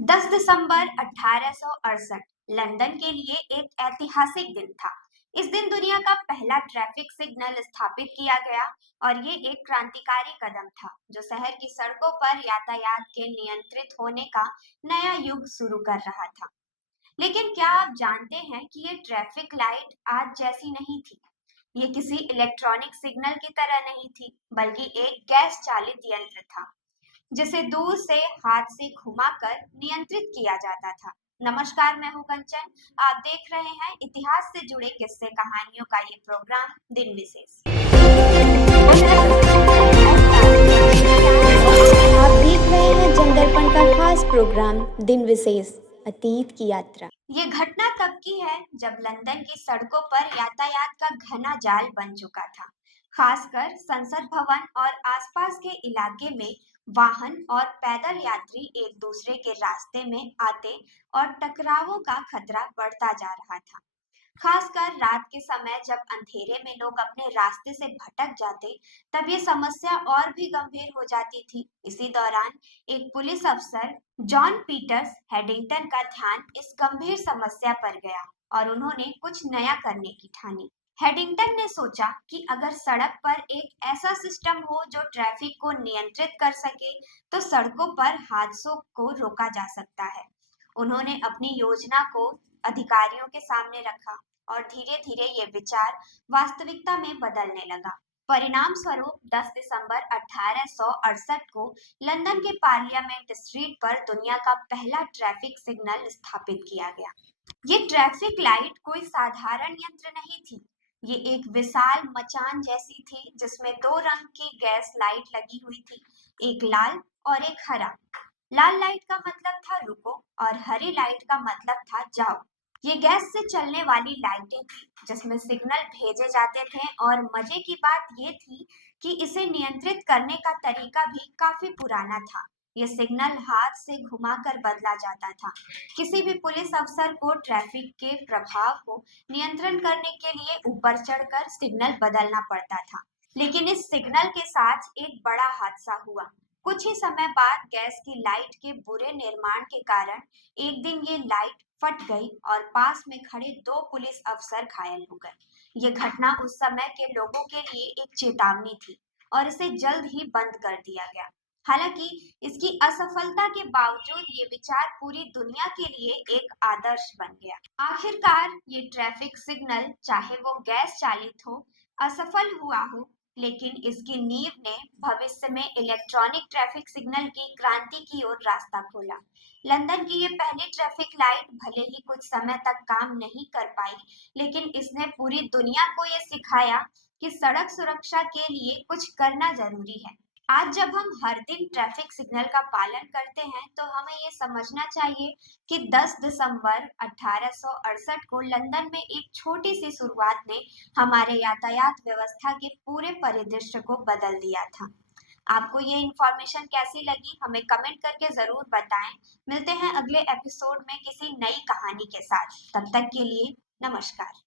10 दिसंबर 1868 London के लिए एक ऐतिहासिक दिन था। इस दिन दुनिया का पहला ट्रैफिक सिग्नल स्थापित किया गया और ये एक क्रांतिकारी कदम था जो शहर की सड़कों पर यातायात के नियंत्रित होने का नया युग शुरू कर रहा था। लेकिन क्या आप जानते हैं कि ये ट्रैफिक लाइट आज जैसी नहीं थी। ये किसी इलेक्ट्रॉनिक सिग्नल की तरह नहीं थी, बल्कि एक गैस चालित यंत्र था जिसे दूर से हाथ से घुमाकर नियंत्रित किया जाता था। नमस्कार, मैं हूं कंचन। आप देख रहे हैं इतिहास से जुड़े किस्से कहानियों का ये प्रोग्राम दिन विशेष। आप देख रहे हैं जनदर्पण का खास प्रोग्राम दिन विशेष, अतीत की यात्रा। ये घटना तब की है जब लंदन की सड़कों पर यातायात का घना जाल बन चुका था। खासकर संसद भवन और आसपास के इलाके में वाहन और पैदल यात्री एक दूसरे के रास्ते में आते और टकरावों का खतरा बढ़ता जा रहा था। खासकर रात के समय जब अंधेरे में लोग अपने रास्ते से भटक जाते, तब ये समस्या और भी गंभीर हो जाती थी। इसी दौरान एक पुलिस अफसर जॉन पीटर्स हेडिंगटन का ध्यान इस गंभीर समस्या पर गया और उन्होंने कुछ नया करने की ठानी। हेडिंगटन ने सोचा कि अगर सड़क पर एक ऐसा सिस्टम हो जो ट्रैफिक को नियंत्रित कर सके, तो सड़कों पर हादसों को रोका जा सकता है। उन्होंने अपनी योजना को अधिकारियों के सामने रखा और धीरे धीरे ये विचार वास्तविकता में बदलने लगा। परिणाम स्वरूप 10 दिसंबर 1868 को लंदन के पार्लियामेंट स्ट्रीट पर दुनिया का पहला ट्रैफिक सिग्नल स्थापित किया गया। ये ट्रैफिक लाइट कोई साधारण यंत्र नहीं थी। ये एक विशाल मचान जैसी थी जिसमें दो रंग की गैस लाइट लगी हुई थी, एक लाल और एक हरा। लाल लाइट का मतलब था रुको और हरी लाइट का मतलब था जाओ। ये गैस से चलने वाली लाइटें थी जिसमें सिग्नल भेजे जाते थे और मजे की बात ये थी कि इसे नियंत्रित करने का तरीका भी काफी पुराना था। ये सिग्नल हाथ से घुमाकर बदला जाता था। किसी भी पुलिस अफसर को ट्रैफिक के प्रभाव को नियंत्रण करने के लिए ऊपर चढ़कर सिग्नल बदलना पड़ता था। लेकिन इस सिग्नल के साथ एक बड़ा हादसा हुआ। कुछ ही समय बाद गैस की लाइट के बुरे निर्माण के कारण एक दिन ये लाइट फट गई और पास में खड़े दो पुलिस अफसर घायल हो गए। ये घटना उस समय के लोगों के लिए एक चेतावनी थी और इसे जल्द ही बंद कर दिया गया। हालांकि इसकी असफलता के बावजूद ये विचार पूरी दुनिया के लिए एक आदर्श बन गया। आखिरकार ये ट्रैफिक सिग्नल, चाहे वो गैस चालित हो, असफल हुआ हो, लेकिन इसकी नींव ने भविष्य में इलेक्ट्रॉनिक ट्रैफिक सिग्नल की क्रांति की ओर रास्ता खोला। लंदन की ये पहली ट्रैफिक लाइट भले ही कुछ समय तक काम नहीं कर पाई, लेकिन इसने पूरी दुनिया को ये सिखाया कि सड़क सुरक्षा के लिए कुछ करना जरूरी है। आज जब हम हर दिन ट्रैफिक सिग्नल का पालन करते हैं, तो हमें ये समझना चाहिए कि 10 दिसंबर 1868 को लंदन में एक छोटी सी शुरुआत ने हमारे यातायात व्यवस्था के पूरे परिदृश्य को बदल दिया था। आपको ये इंफॉर्मेशन कैसी लगी, हमें कमेंट करके जरूर बताएं। मिलते हैं अगले एपिसोड में किसी नई कहानी के साथ। तब तक के लिए नमस्कार।